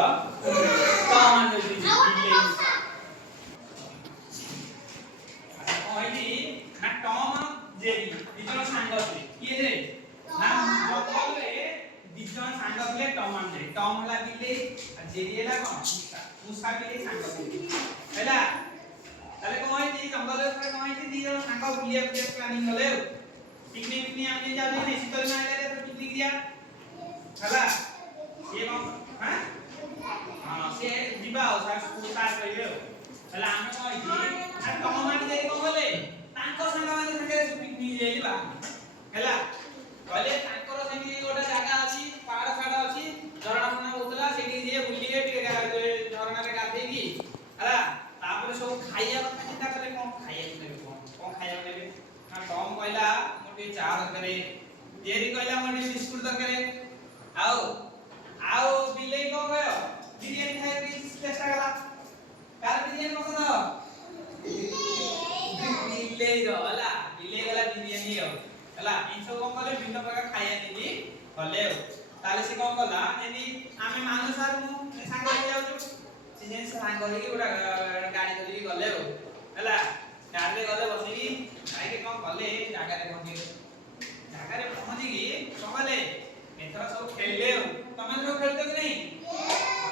Tom and Jerry ना Tom Jerry दिजन सांग थे किए रे ना जंगल रे दिजन सांग थे टॉम एंड जेरी टॉम हला बिले आ जेरी हला कोन मूसा बिले सांग थे हैला ताले कोन होई जंगल रे कोन होई दिजन सांग बुलिया बुलिया प्लानिंग कले पिकनिक पिकनिक आमे जाबे नै शीतल में आइले तो पिकनिक दिया हला ये कोन हां हां से दिबा ओ सा स्कूल स्टार्ट करियो हला आमे कोन आ टॉम एंड जेरी कोन होले तांको संग माने संगे पिकनिक जेलिबा हैला कहले तांकर संगे गोटा जागा अछि पहाड़ खाड़ा अछि झरना फना होतला सेठी जे बुलिए टिके झरना रे गाधे की हला तापर सब खाइया କଥା चिंता करे कोन खाइया नेबे कोन खाइया नेबे ना टॉम कहला मोटे चार करे जेरी कहला मोटे बिस्कुट दरकारे आओ बिले को गयो बिरयानी खाए की चेष्टा कला कार बिरयानी पसंद बिले गला बिरयानी हला इन सब कोन कहले भिन्न प्रकार खाइया नेबी भले ताले से कोन कहला एनी आमे मानु सार मु सांग होई जाउ सिने सांग होई गोटा गाड़ी धरि गले हला गाड़ी गले बसी की भाई के कोन कहले जागा रे पहुंची की कहले एथरा सब खेलले तमे सब खेलते कि नहीं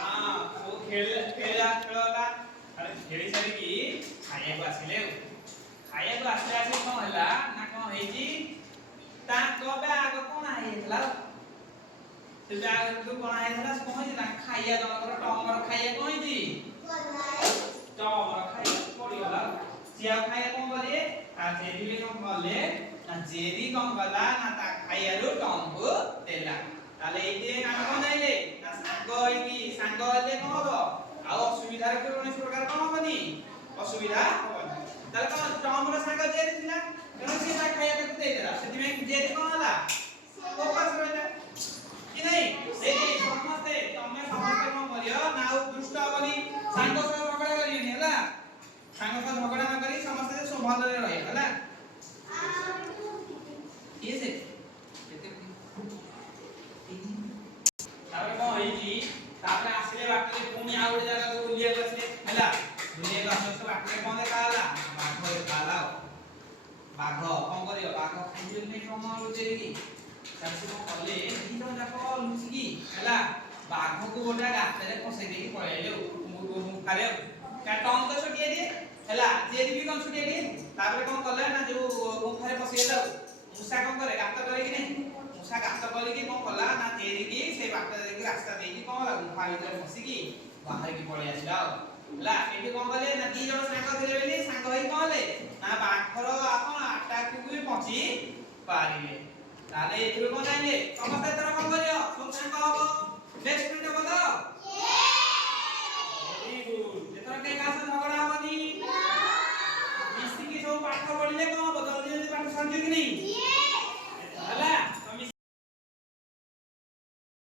हां सब खेला अरे खेली सारी की खाइया को आसिले आसे कोन हला ना कोन हेजी ता कबे आगो कोन आइथला ते आगो तू कोन आइथला कोन ना खाइया जमकर टमर खाइया कोइजी टमर खाइया पड़ी होला सिया खाइया कोन करे आ जेरी भी कोन बोले ना जेरी कोन गला ना ता खाइया रो टमको देला ताले एते ना कोन आइले ना सांग हले कोन हो आ असुविधा रे कोन प्रकार कोन होबनी असुविधा होबनी ताले कोन टमर सांग जेरी थिला कौन सी खाइया के दे देला सेति में जेरी कोन हला फोकस रहले कि नहीं ए समझते तमे समझते कोन करियो ना दुष्ट बनी सांग से झगड़ा करियो हला सांग से झगड़ा न करी समझते सब भल रे रहे हला ये से तारे कोन होई जी तारे आसिले बाटले पुनी आउड जगह को बुलिया बसले हला बुलिया को आसस बाटले कोन देखाला बाघ देखाला बाघ कोन करियो बाघ खाइले नै कमल जेरी तासे को कले दिन जाको लुचिकी हला बाघ को गोटा गाते रे फसे देई पळेले मुखारे का टम तो छुटिए दे हला जेरी भी कोन छुटिए दे तापर कोन कले ना जो मुखारे फसेला मुसा कोन करे गात करे कि नहीं मुसा गात करे कि कोन कला ना जेरी की से बाट देकी रास्ता देकी कोन ला मुखा भीतर फसिकी बाहर की पळे आसिला ला एठी कोन कले ना दी जण सांग थिले बेली सांग होई कहले ना बाखर आपण आटा को भी पहुंची पारिले ताले एठी कोन जाइले समस्त तरह कोन करियो सब सांग हबो